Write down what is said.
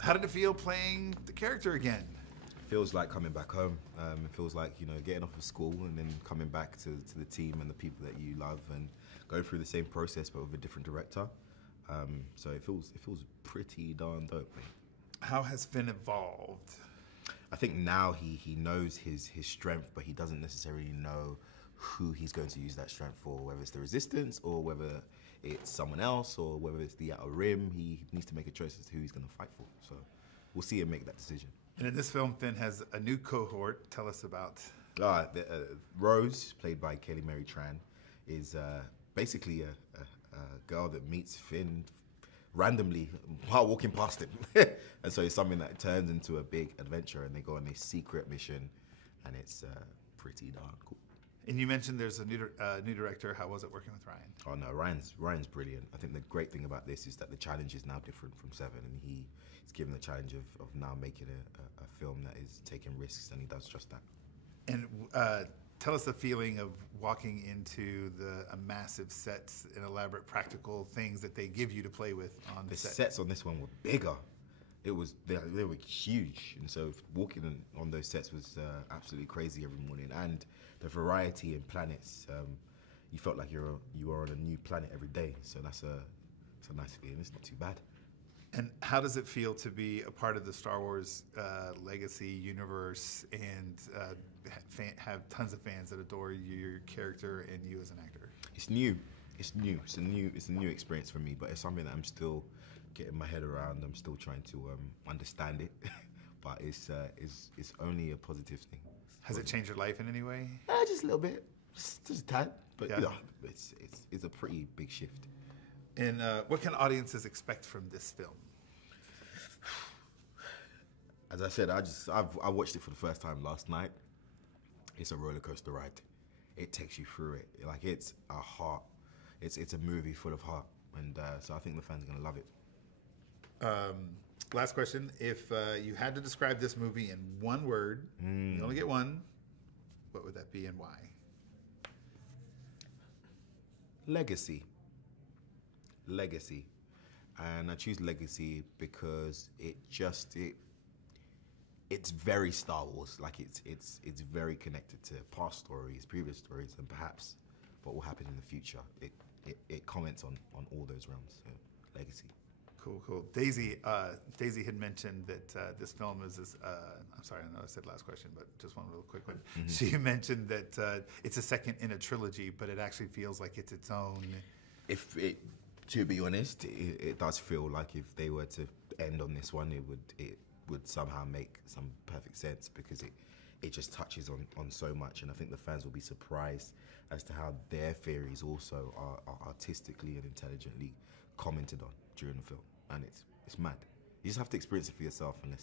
How did it feel playing the character again? Feels like coming back home. It feels like, you know, getting off of school and then coming back to the team and the people that you love and going through the same process but with a different director. So it feels pretty darn dope. How has Finn evolved? I think now he knows his strength, but he doesn't necessarily know who he's going to use that strength for, whether it's the Resistance or whether it's someone else or whether it's the Outer Rim. He needs to make a choice as to who he's going to fight for. So we'll see him make that decision. And in this film, Finn has a new cohort. Tell us about. Rose, played by Kelly Mary Tran, is basically a girl that meets Finn randomly while walking past him. And so it's something that turns into a big adventure, and they go on this secret mission, and it's pretty darn cool. And you mentioned there's a new director. How was it working with Ryan? Oh no, Ryan's brilliant. I think the great thing about this is that the challenge is now different from Seven, and he's given the challenge of now making a film that is taking risks, and he does just that. And tell us the feeling of walking into a massive sets and elaborate practical things that they give you to play with on the set. The sets on this one were bigger. They were huge, and so walking on those sets was absolutely crazy every morning. And the variety in planets, you felt like you were on a new planet every day. So it's a nice feeling. It's not too bad. And how does it feel to be a part of the Star Wars legacy universe and have tons of fans that adore your character and you as an actor? It's new. It's a new experience for me, but it's something that I'm still getting my head around. I'm still trying to understand it, but it's only a positive thing. Has it changed your life in any way? Just a little bit, just a tad, but yeah, it's a pretty big shift. And what can audiences expect from this film? As I said, I watched it for the first time last night. It's a roller coaster ride. It takes you through it. Like it's a movie full of heart, and so I think the fans are gonna love it. Last question: if you had to describe this movie in one word, you only get one. What would that be, and why? Legacy. Legacy. And I choose legacy because it's very Star Wars. Like it's very connected to past stories, previous stories, and perhaps what will happen in the future. It comments on all those realms. So legacy. Cool. Daisy had mentioned that this film is this. I'm sorry, I know I said last question, but just one real quick one. Mm-hmm. She mentioned that it's a second in a trilogy, but it actually feels like it's its own. To be honest, it does feel like if they were to end on this one, it would somehow make some perfect sense, because it just touches on so much, and I think the fans will be surprised as to how their theories also are artistically and intelligently commented on during the film, and it's mad. You just have to experience it for yourself, and